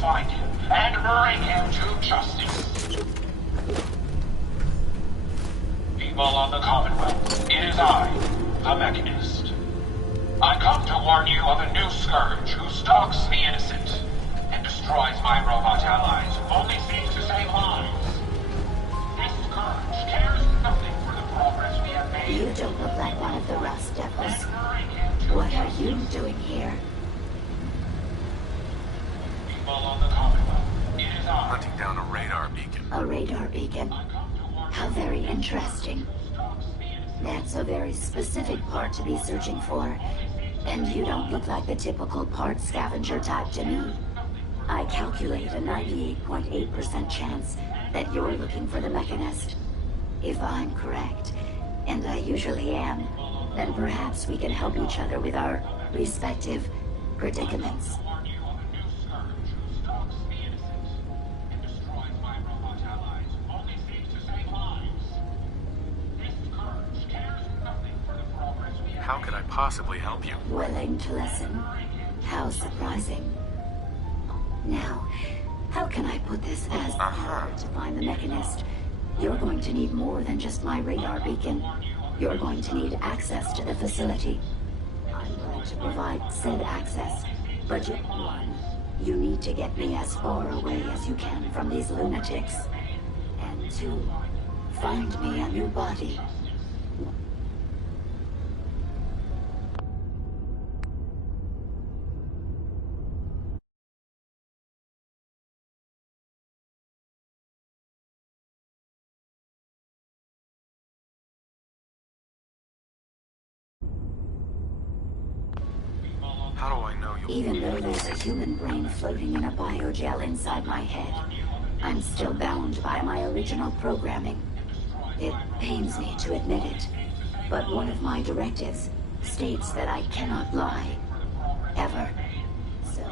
find him and bring him to justice. People of the Commonwealth, it is I, the Mechanist. I come to warn you of a new scourge who stalks the innocent and destroys my robot allies, only seeks to save lives. This scourge cares nothing for the progress we have made. You don't look like one of the Rust Devils. What are you doing here? People of the Commonwealth, it is I. Hunting down a radar beacon. A radar beacon. How very interesting. That's a very specific part to be searching for. And you don't look like the typical part scavenger type to me. I calculate a 98.8% chance that you're looking for the Mechanist. If I'm correct, and I usually am, then perhaps we can help each other with our respective predicaments. How could I possibly help you? Willing to listen? How surprising. Now, how can I put this as hard to find the Mechanist? You're going to need more than just my radar beacon. You're going to need access to the facility. I'm going to provide said access, but one, you need to get me as far away as you can from these lunatics. And two, find me a new body. How do I know you? Even though there's a human brain floating in a biogel inside my head, I'm still bound by my original programming. It pains me to admit it, but one of my directives states that I cannot lie. Ever. So,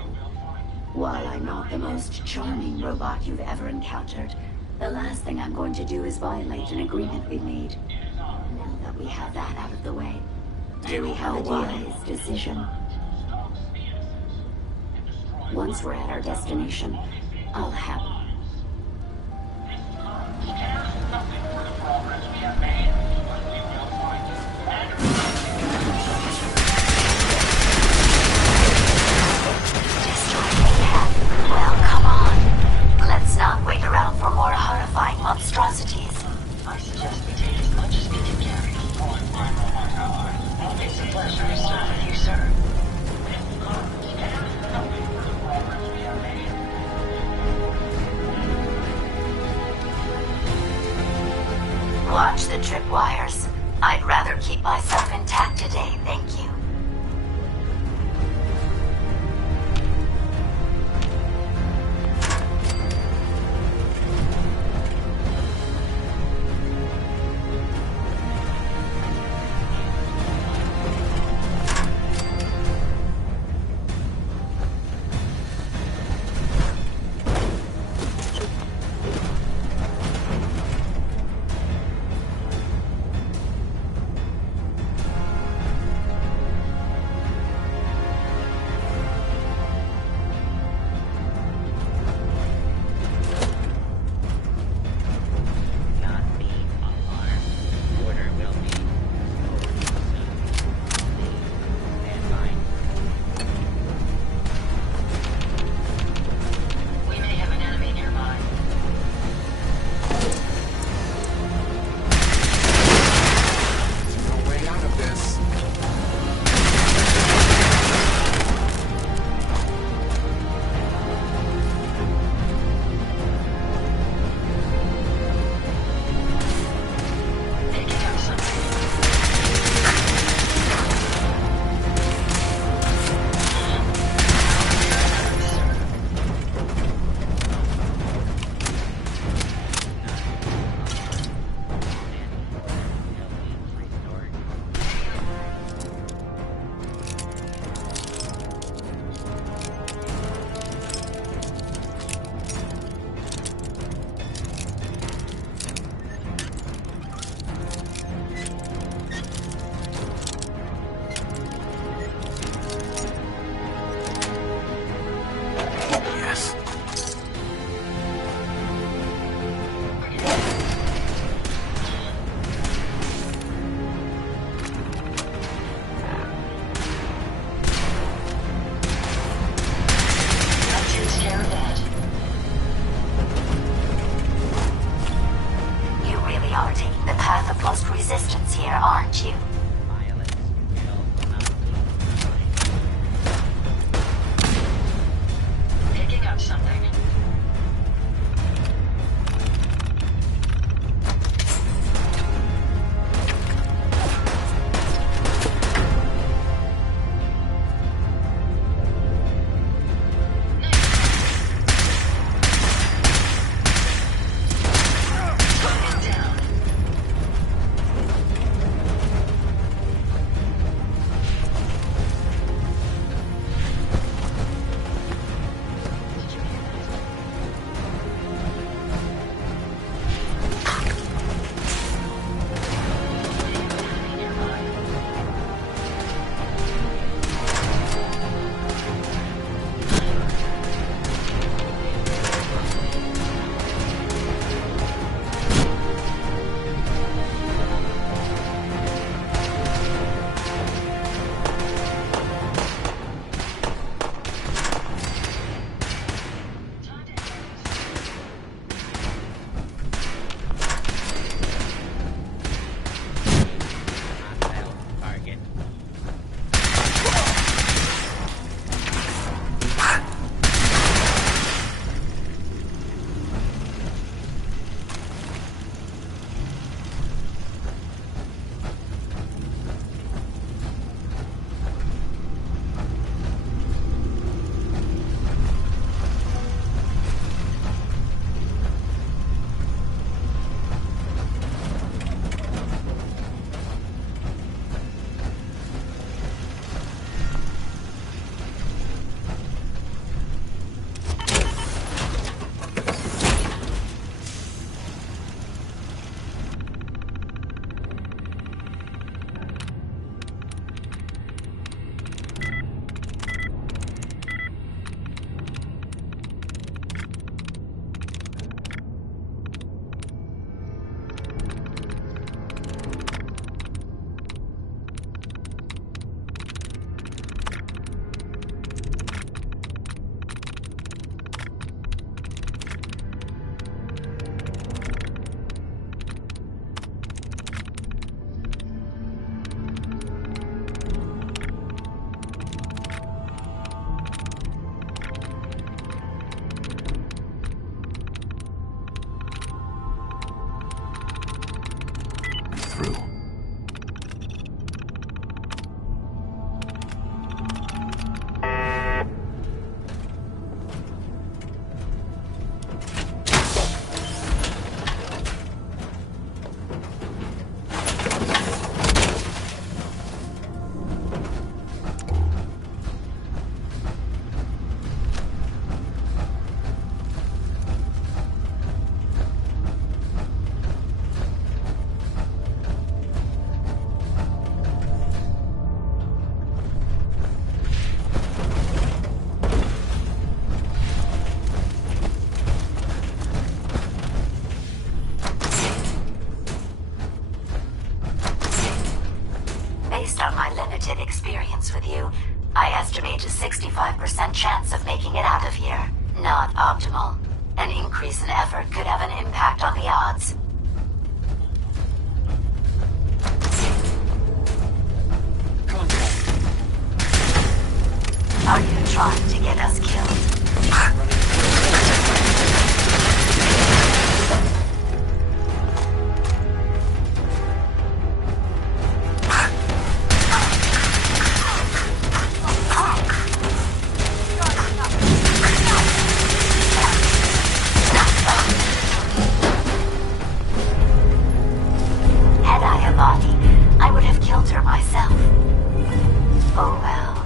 while I'm not the most charming robot you've ever encountered, the last thing I'm going to do is violate an agreement we made. Now that we have that out of the way, do we have a wise decision? Once we're at our destination, I'll have... Nothing for the progress we have made, but we will find him and Well, come on. Let's not wait around for more horrifying monstrosities. I suggest we take as much as we can carry. Destroying my robot allies. It's a pleasure to serve with you, sir. Nothing for the progress we have made. Watch the tripwires. I'd rather keep myself intact today, thank you. with you, I estimate a 65% chance of making it out of here. Not optimal. An increase in effort could have an impact on the odds. Contact. Are you trying to get us killed? Had I a body, I would have killed her myself. Oh well.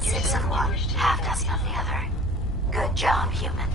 Six of one, half dozen of the other. Good job, human.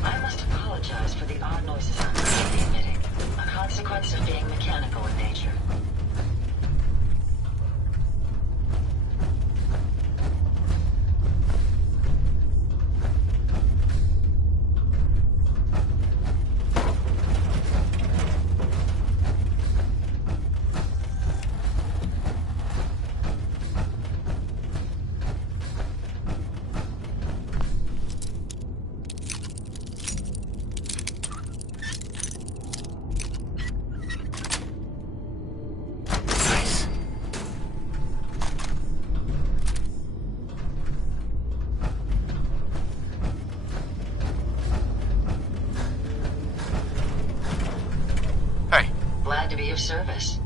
I must apologize for the odd noises I'm currently emitting, a consequence of being mechanical in nature. Nice. Hey, Glad to be of service.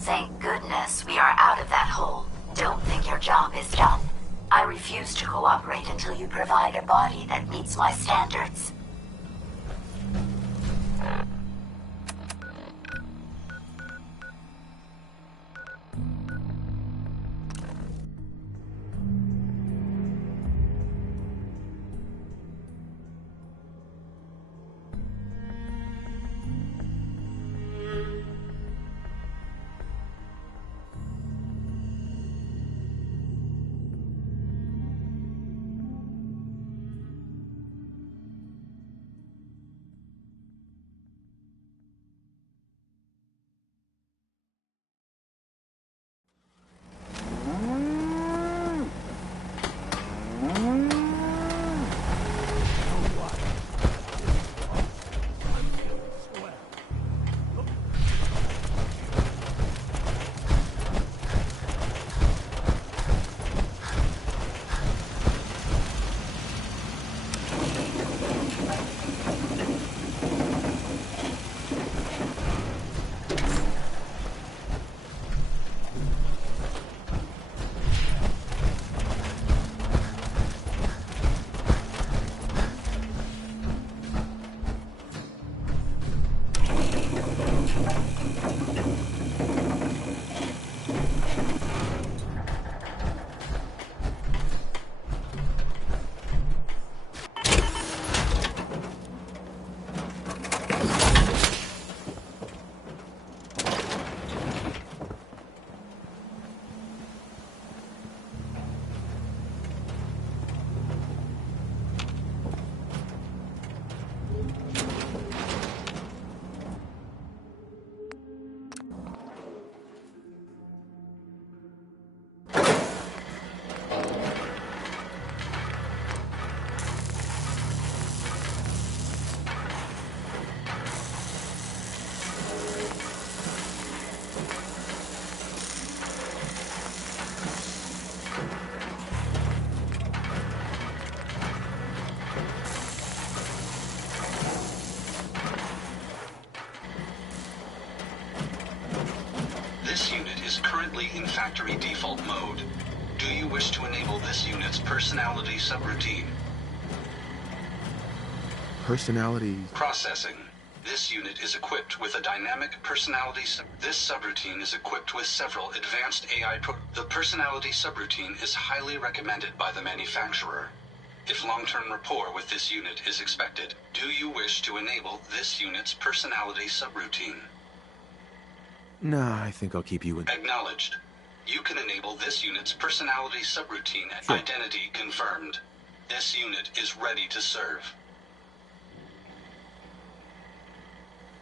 Thank goodness we are out of that hole. Don't think your job is done. I refuse to cooperate until you provide a body that meets my standards. currently in factory default mode. Do you wish to enable this unit's personality subroutine? Personality. Processing. This unit is equipped with a dynamic personality This subroutine is equipped with several advanced AI The personality subroutine is highly recommended by the manufacturer. If long-term rapport with this unit is expected, do you wish to enable this unit's personality subroutine? Nah, I think I'll keep you in. Acknowledged. You can enable this unit's personality subroutine. Sure. Identity confirmed. This unit is ready to serve.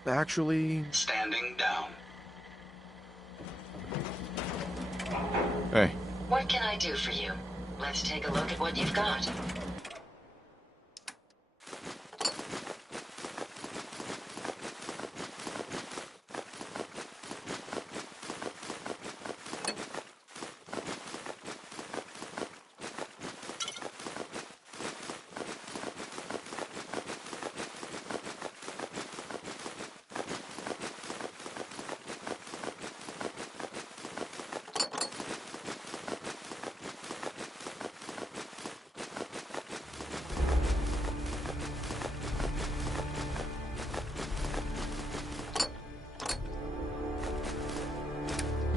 Actually... Standing down. Hey. What can I do for you? Let's take a look at what you've got.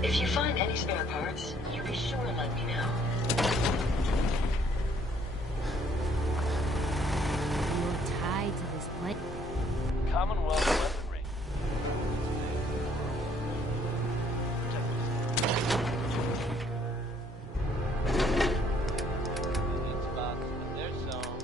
If you find any spare parts, you be sure and let me know. You're tied to this plane. Commonwealth weaponry. Indian spots in their zone.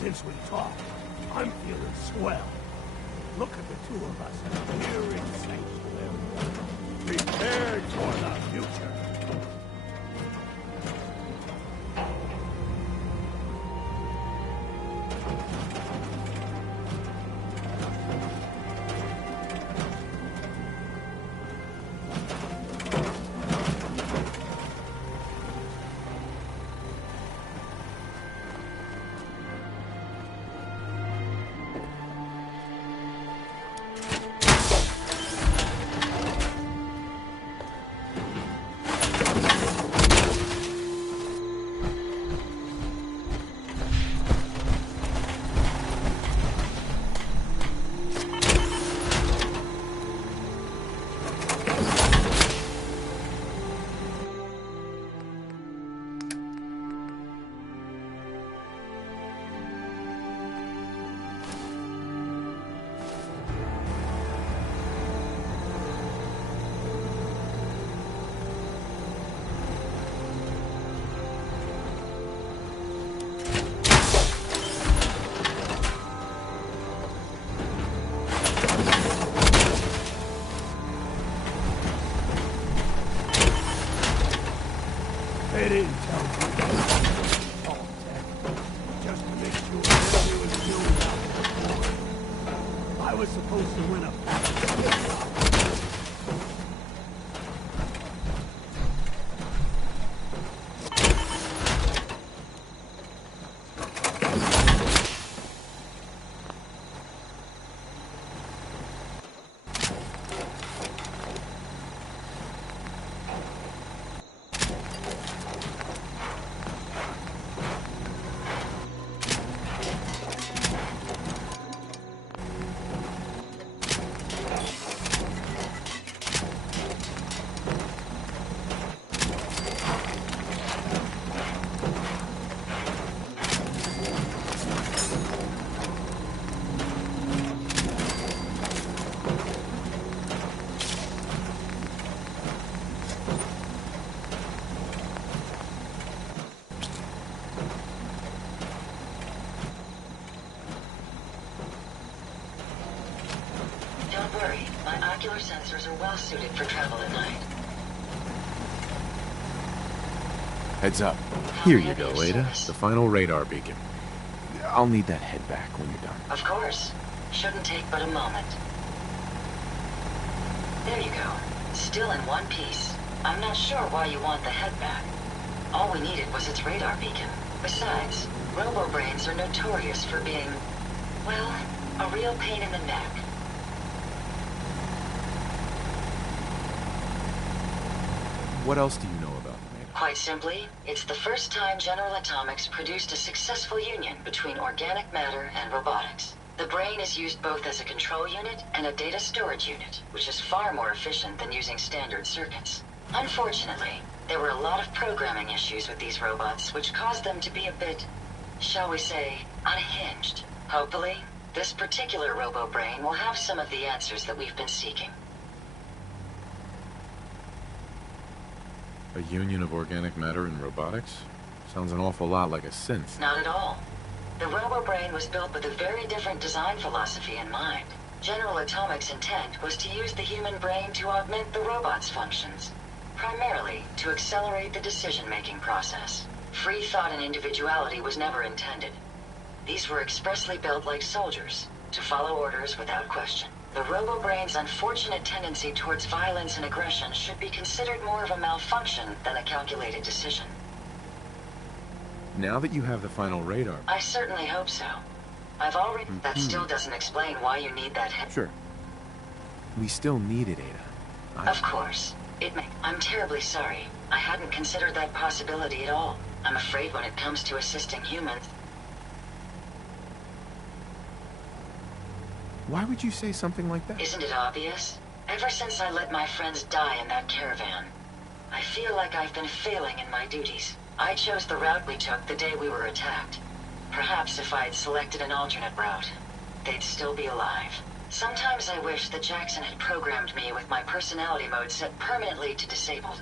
Since we talked, I'm feeling swell. Look at the two of us here in sanctuary, prepared for the future. They didn't tell me. All tech. Just to make sure nobody was killed out before. I was supposed to win a battle. Don't worry, my ocular sensors are well suited for travel at night. Heads up. Here you go, Ada. The final radar beacon. I'll need that head back when you're done. Of course. Shouldn't take but a moment. There you go. Still in one piece. I'm not sure why you want the head back. All we needed was its radar beacon. Besides, robo-brains are notorious for being, well, a real pain in the neck. What else do you know about them, Ada? Quite simply, it's the first time General Atomics produced a successful union between organic matter and robotics. The brain is used both as a control unit and a data storage unit, which is far more efficient than using standard circuits. Unfortunately, there were a lot of programming issues with these robots, which caused them to be a bit, shall we say, unhinged. Hopefully, this particular robo-brain will have some of the answers that we've been seeking. A union of organic matter and robotics? Sounds an awful lot like a synth. Not at all. The robo-brain was built with a very different design philosophy in mind. General Atomics' intent was to use the human brain to augment the robot's functions, primarily to accelerate the decision-making process. Free thought and individuality was never intended. These were expressly built like soldiers, to follow orders without question. The robo-brain's unfortunate tendency towards violence and aggression should be considered more of a malfunction than a calculated decision. Now that you have the final radar... I certainly hope so. I've already... That still doesn't explain why you need that head. Sure. We still need it, Ada. Of course. I'm terribly sorry. I hadn't considered that possibility at all. I'm afraid when it comes to assisting humans... Why would you say something like that? Isn't it obvious? Ever since I let my friends die in that caravan, I feel like I've been failing in my duties. I chose the route we took the day we were attacked. Perhaps if I had selected an alternate route, they'd still be alive. Sometimes I wish that Jackson had programmed me with my personality mode set permanently to disabled.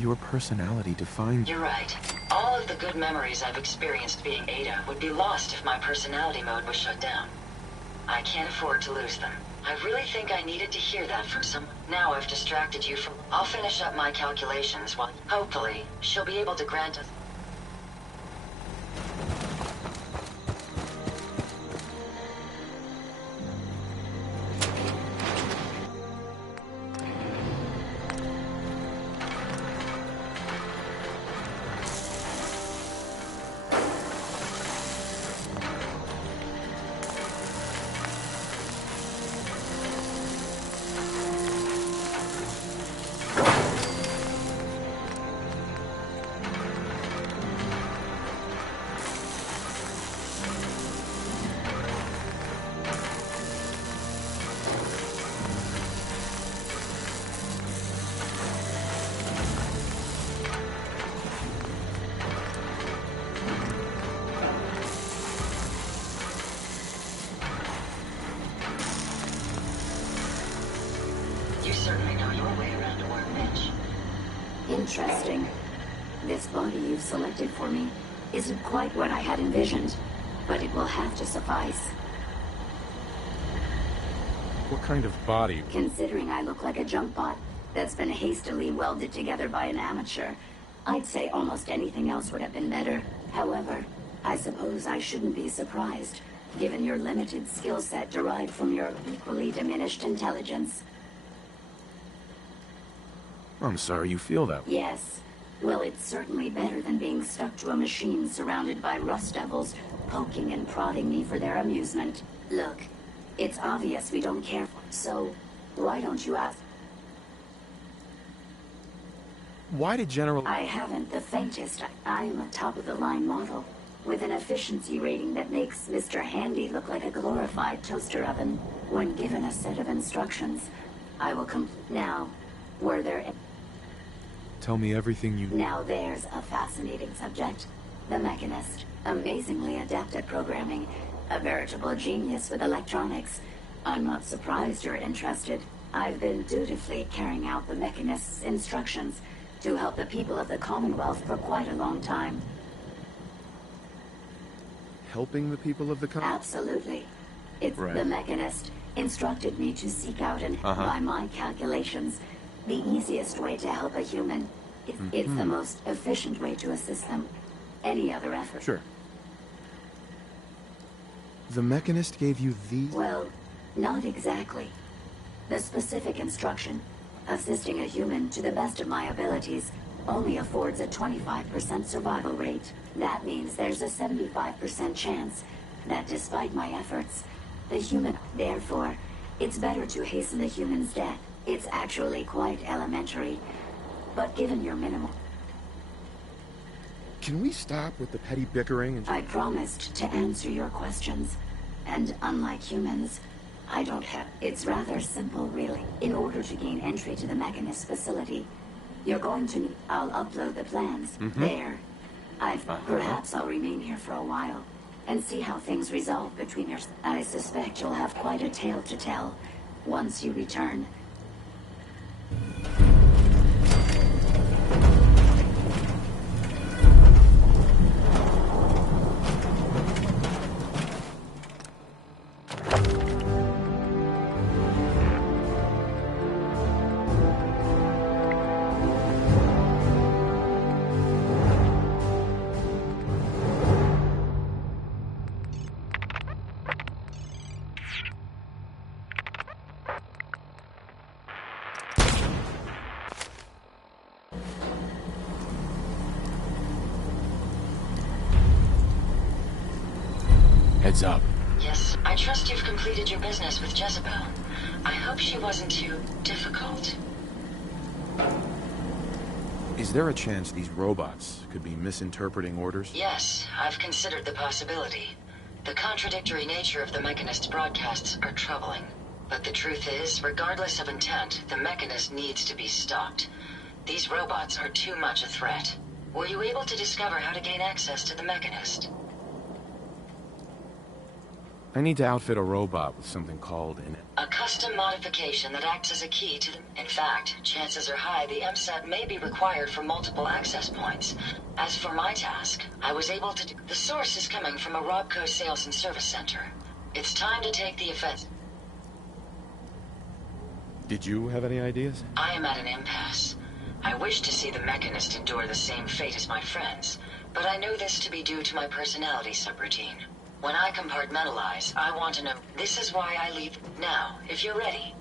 Your personality defines... You're right. All of the good memories I've experienced being Ada would be lost if my personality mode was shut down. I can't afford to lose them. I really think I needed to hear that from someone. Now I've distracted you from... I'll finish up my calculations while... Hopefully, she'll be able to grant us... certainly know your way around a workbench. Interesting. This body you've selected for me isn't quite what I had envisioned, but it will have to suffice. What kind of body? Considering I look like a junk bot that's been hastily welded together by an amateur, I'd say almost anything else would have been better. However, I suppose I shouldn't be surprised, given your limited skill set derived from your equally diminished intelligence. I'm sorry you feel that way. Yes. Well, it's certainly better than being stuck to a machine surrounded by rust devils, poking and prodding me for their amusement. Look, it's obvious we don't care, so why don't you ask? Why did General... I haven't the faintest. I'm a top-of-the-line model, with an efficiency rating that makes Mr. Handy look like a glorified toaster oven. When given a set of instructions, I will Now, were there... Tell me everything you... Now there's a fascinating subject. The Mechanist. Amazingly adept at programming. A veritable genius with electronics. I'm not surprised you're interested. I've been dutifully carrying out the Mechanist's instructions to help the people of the Commonwealth for quite a long time. Helping the people of the Absolutely. It's Right. The Mechanist instructed me to seek out and, by my calculations, the easiest way to help a human. It's the most efficient way to assist them. Any other effort. Sure. The Mechanist gave you these... Well, not exactly. The specific instruction, assisting a human to the best of my abilities, only affords a 25% survival rate. That means there's a 75% chance that despite my efforts, the human... Therefore, it's better to hasten the human's death. It's actually quite elementary, but given your minimal... Can we stop with the petty bickering and... I promised to answer your questions, and unlike humans, I don't have... It's rather simple, really. In order to gain entry to the Mechanist facility, you're going to need... I'll upload the plans. There. Perhaps I'll remain here for a while, and see how things resolve between your... I suspect you'll have quite a tale to tell once you return. Heads up. Yes, I trust you've completed your business with Jezebel. I hope she wasn't too difficult. Is there a chance these robots could be misinterpreting orders? Yes, I've considered the possibility. The contradictory nature of the Mechanist's broadcasts are troubling. But the truth is, regardless of intent, the Mechanist needs to be stopped. These robots are too much a threat. Were you able to discover how to gain access to the Mechanist? I need to outfit a robot with something called an... A custom modification that acts as a key to... In fact, chances are high the MSAT may be required for multiple access points. As for my task, I was able to... The source is coming from a Robco sales and service center. It's time to take the offense. Did you have any ideas? I am at an impasse. I wish to see the Mechanist endure the same fate as my friends, but I know this to be due to my personality subroutine. When I compartmentalize, I want to know. This is why I leave. Now, if you're ready.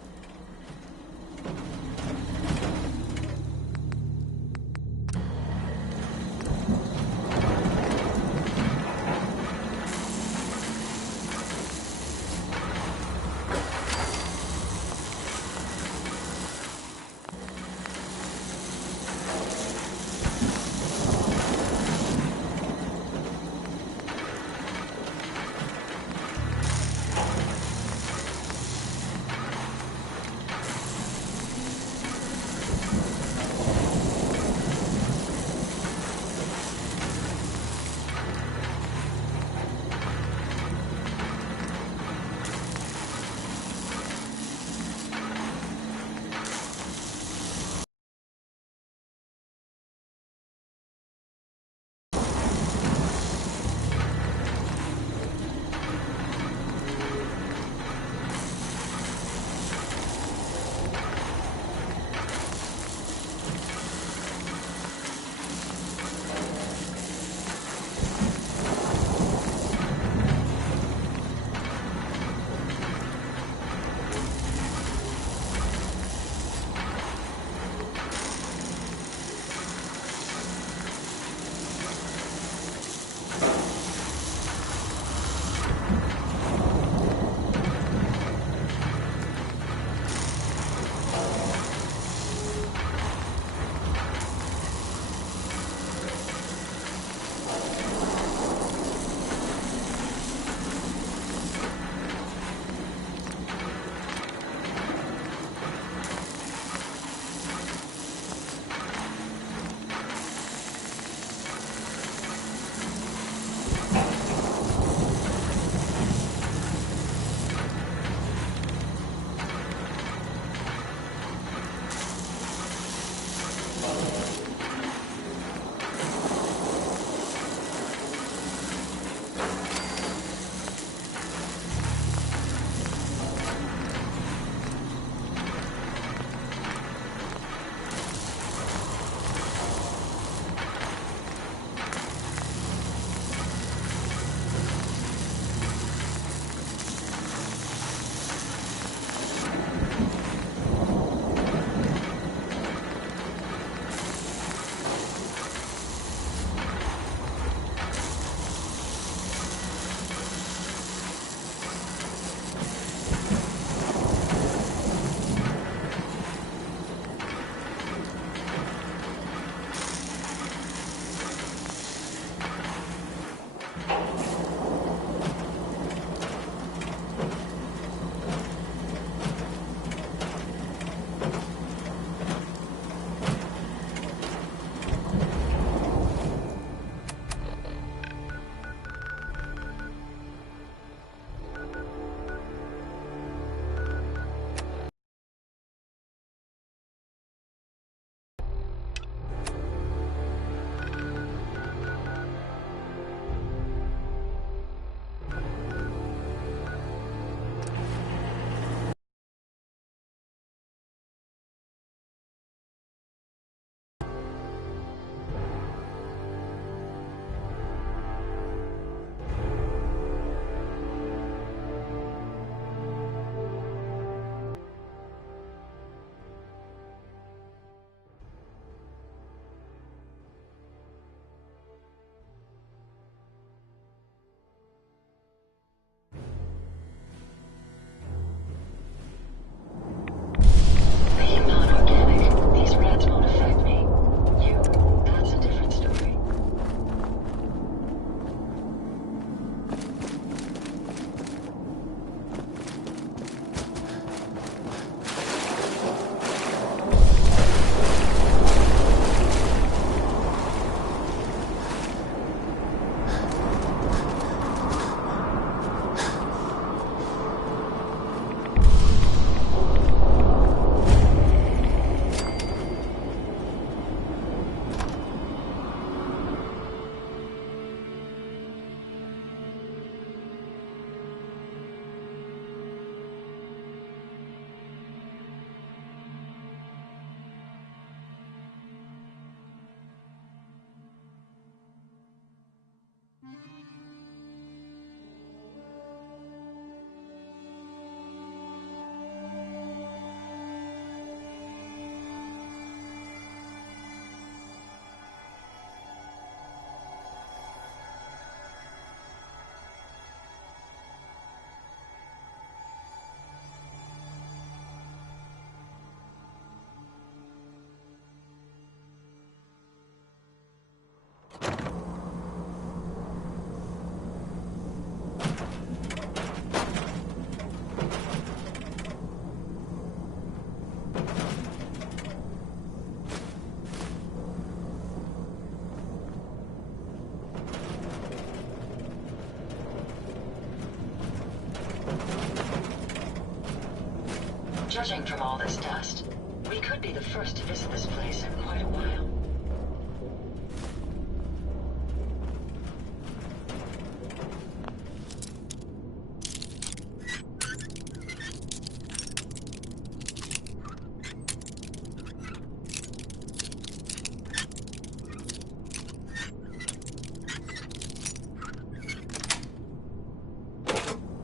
Judging from all this dust, we could be the first to visit this place in quite a while.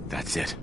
That's it.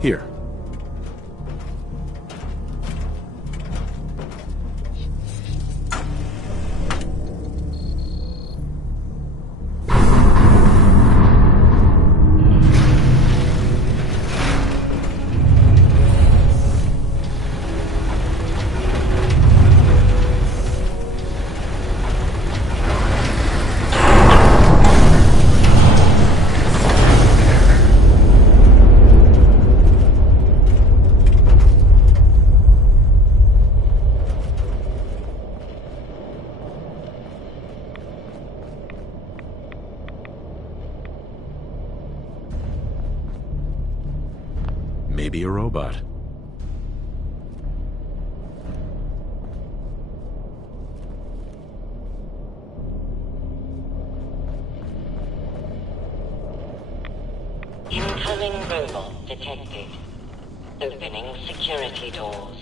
Here. Maybe a robot. Incoming robot detected. Opening security doors.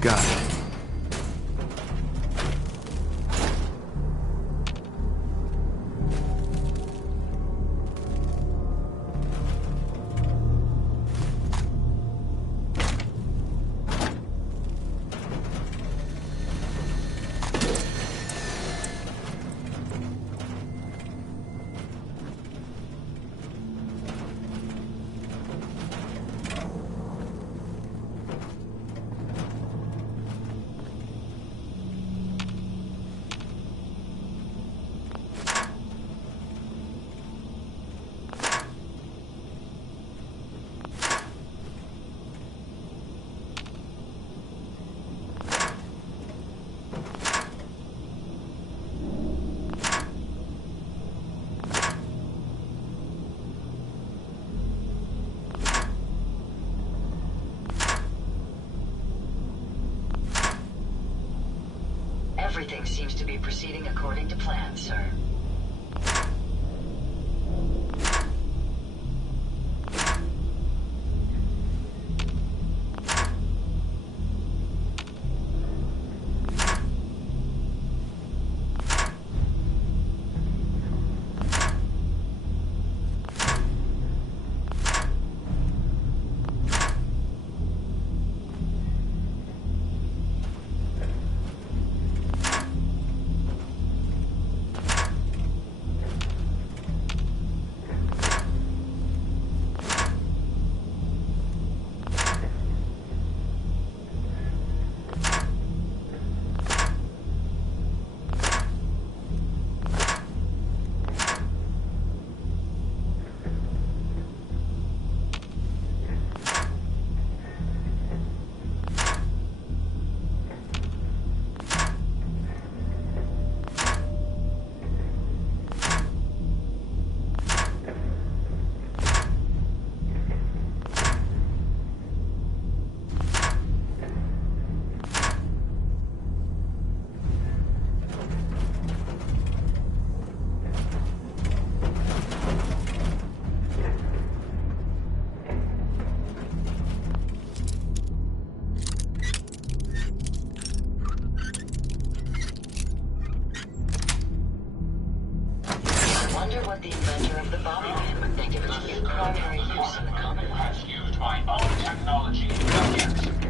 Got it. Everything seems to be proceeding according to plan, sir. What the inventor of the bobby pin would think of its primary use in the Commonwealth. Has used my own technology against